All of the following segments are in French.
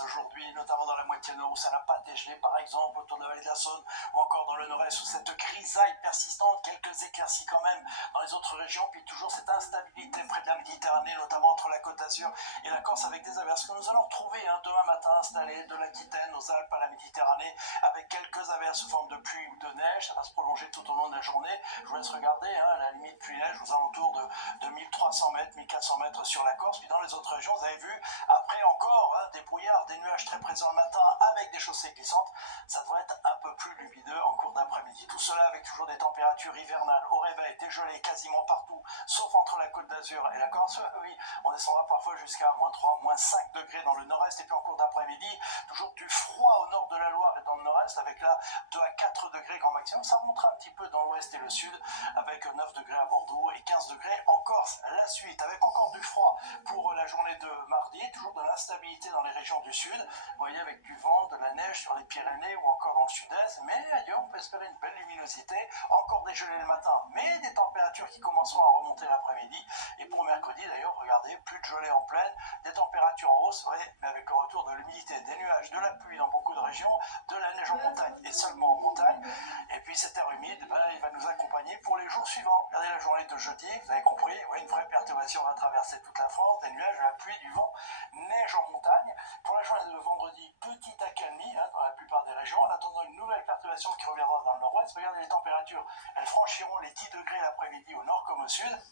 passe aujourd'hui, notamment dans la moitié nord où ça n'a pas dégelé, par exemple, autour de la vallée de la Saône, ou encore dans le nord-est où cette grisaille persistante, quelques éclaircies quand même dans les autres régions, puis toujours cette instabilité près de la Méditerranée, notamment entre la Côte d'Azur et la Corse, avec des averses que nous allons retrouver demain matin installées de l'Aquitaine aux Alpes à la Méditerranée, avec quelques averses sous forme de pluie ou de neige. Ça va se prolonger tout au long de la journée. Je vous laisse regarder la limite pluie-neige aux alentours de 1300 mètres, 1400 mètres sur la Corse. Puis dans les autres régions, vous avez vu, après encore des brouillards, des nuages très présents le matin avec des chaussées glissantes. Ça devrait être un peu plus lumineux en cours d'après-midi. Tout cela avec toujours des températures hivernales au réveil, dégelées quasiment partout, sauf entre la Côte d'Azur et la Corse. Oui, on descendra parfois jusqu'à -3, -5 degrés dans le nord-est. Et puis en cours d'après-midi, toujours du froid au nord de la Loire et dans le nord-est, avec là 2 à 4 degrés grand maximum. Ça remontera un petit peu dans l'ouest et le sud, avec 9 degrés à Bordeaux et 15 degrés en Corse. La suite, avec encore du froid pour la journée de mardi, toujours de l'instabilité dans les régions du sud. Vous voyez, avec du vent, de la neige sur les Pyrénées ou encore dans le sud-est. Mais ailleurs, on peut espérer une belle luminosité. Encore des gelées le matin, mais des températures qui commenceront à remonter l'après-midi. Et pour mercredi, d'ailleurs, regardez, plus de gelée en pleine, des températures en hausse, oui, mais avec le retour de l'humidité, des nuages, de la pluie dans beaucoup de régions, de la neige en montagne et seulement en montagne. Et puis cet air humide, il va nous accompagner pour les jours suivants. Regardez la journée de jeudi, vous avez compris, une vraie perturbation va traverser toute la France, des nuages, de la pluie, du vent, neige en montagne. Pour la journée de vendredi, petite accalmie dans la plupart des régions, en attendant une nouvelle perturbation qui reviendra dans le nord-ouest. Regardez les températures, elles franchiront les 10 degrés l'après-midi au nord comme au sud.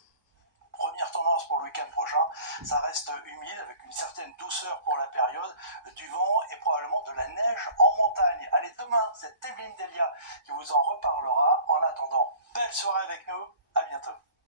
Première tendance pour le week-end prochain, ça reste humide avec une certaine douceur pour la période, du vent et probablement de la neige en montagne. Allez, demain, c'est Evelyne Delia qui vous en reparlera. En attendant, belle soirée avec nous.